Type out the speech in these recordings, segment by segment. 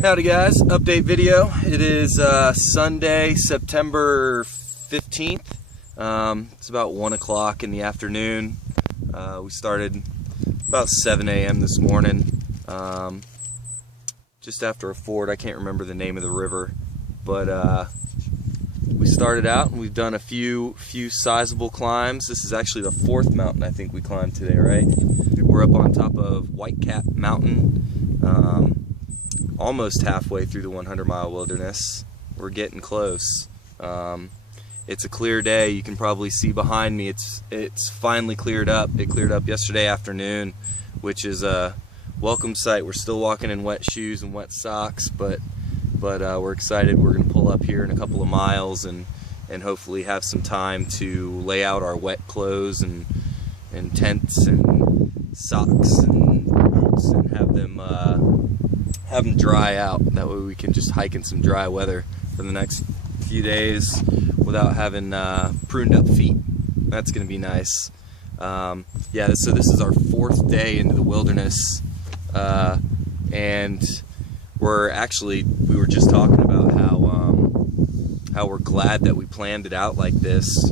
Howdy guys, update video. It is Sunday, September 15th. It's about 1 o'clock in the afternoon. We started about 7 a.m. this morning, just after a ford. I can't remember the name of the river, but we started out and we've done a few sizable climbs. This is actually the fourth mountain I think we climbed today, right? We're up on top of Whitecap Mountain, almost halfway through the 100-mile wilderness. We're getting close. It's a clear day. You can probably see behind me it's finally cleared up. It cleared up yesterday afternoon, which is a welcome sight. We're still walking in wet shoes and wet socks, but we're excited. We're going to pull up here in a couple of miles and hopefully have some time to lay out our wet clothes and tents and socks and boots and have them dry out. That way we can just hike in some dry weather for the next few days without having pruned up feet. That's going to be nice. Yeah, so this is our fourth day into the wilderness, and we were just talking about how we're glad that we planned it out like this,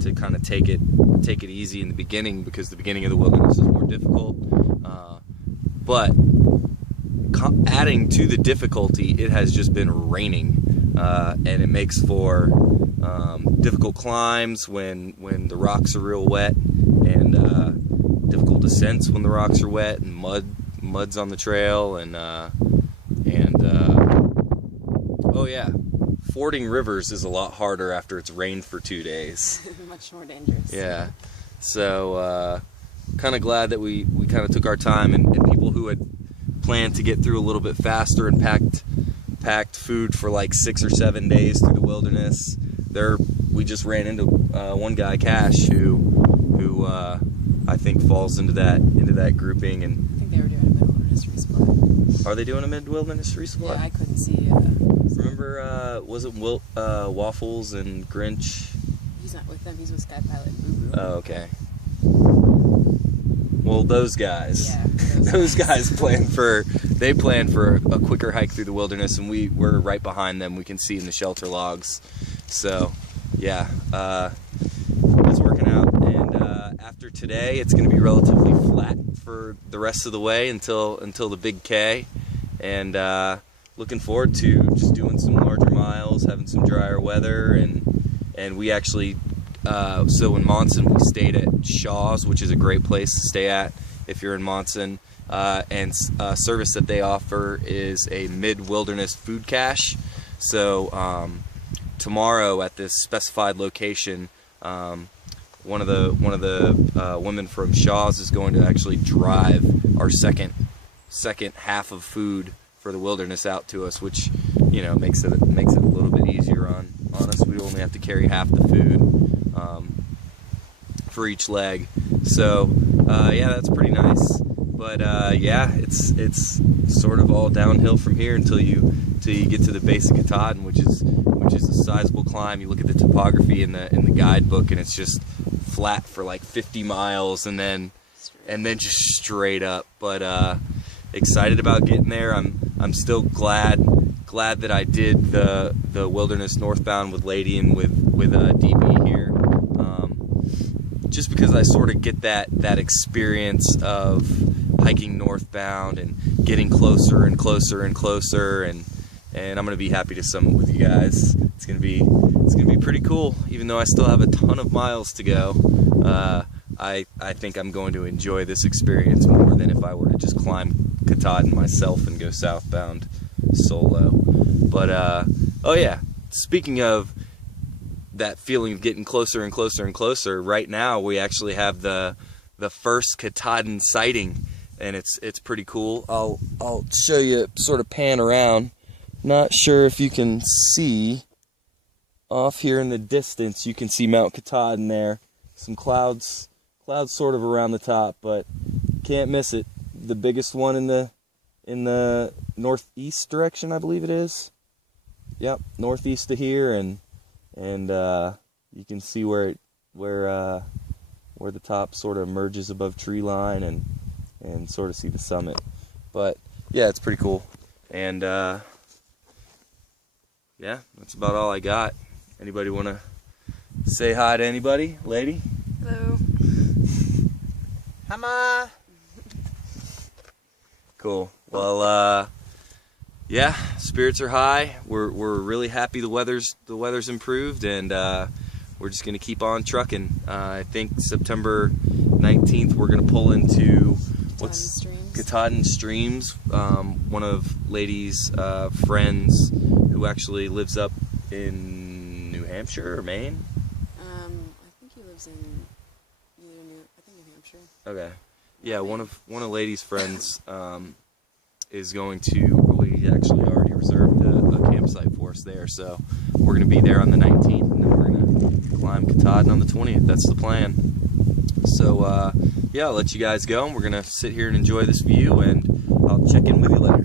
to kind of take it easy in the beginning, because the beginning of the wilderness is more difficult. But adding to the difficulty, it has just been raining, and it makes for difficult climbs when the rocks are real wet, and difficult descents when the rocks are wet, and mud's on the trail, and oh yeah, fording rivers is a lot harder after it's rained for 2 days. Much more dangerous. Yeah, so kind of glad that we kind of took our time, and people who had planned to get through a little bit faster and packed food for like 6 or 7 days through the wilderness. We just ran into one guy, Cash, who I think falls into that grouping. And I think they were doing a mid-wilderness resupply. Are they doing a mid-wilderness resupply? Yeah, I couldn't see. Remember, was it Waffles and Grinch? He's not with them. He's with Sky Pilot and Boo Boo. Oh, okay. Well, those guys, yeah, those guys planned for a quicker hike through the wilderness, and we're right behind them. We can see in the shelter logs. So, yeah, it's working out. And after today, it's going to be relatively flat for the rest of the way until the big K. And looking forward to just doing some larger miles, having some drier weather, and we actually. So in Monson, we stayed at Shaw's, which is a great place to stay at if you're in Monson. And a service that they offer is a mid-wilderness food cache. So tomorrow at this specified location, one of the women from Shaw's is going to actually drive our second half of food for the wilderness out to us, which makes it a little bit easier on us. We only have to carry half the food for each leg, so yeah, that's pretty nice. But yeah, it's sort of all downhill from here until you get to the base of Katahdin, which is a sizable climb. You look at the topography in the guidebook, and it's just flat for like 50 miles, and then just straight up. But excited about getting there. I'm still glad that I did the wilderness northbound with Lady and with DB here, just because I sort of get that experience of hiking northbound and getting closer and closer and closer, and I'm gonna be happy to summit with you guys. It's gonna be pretty cool, even though I still have a ton of miles to go. I think I'm going to enjoy this experience more than if I were to just climb Katahdin myself and go southbound solo. But oh yeah, speaking of that feeling of getting closer and closer and closer, right now we actually have the first Katahdin sighting, and it's pretty cool. I'll show you, sort of pan around. Not sure if you can see off here in the distance. You can see Mount Katahdin there. Some clouds sort of around the top, but can't miss it. The biggest one in the northeast direction, I believe it is. Yep, northeast of here, and you can see where the top sort of emerges above tree line, and sort of see the summit. But yeah, it's pretty cool. And yeah, that's about all I got. Anybody want to say hi to anybody, lady? Hello. Hi, Ma. Cool. Well, yeah, spirits are high. We're really happy the weather's improved, and we're just gonna keep on trucking. I think September 19th we're gonna pull into Katahdin Streams. One of Lady's friends who actually lives up in New Hampshire or Maine. I think he lives in New Hampshire. Okay. Yeah, one of Lady's friends is going to. We actually already reserved a campsite for us there, so we're going to be there on the 19th, and then we're going to climb Katahdin on the 20th. That's the plan. So yeah, I'll let you guys go, and we're going to sit here and enjoy this view, and I'll check in with you later.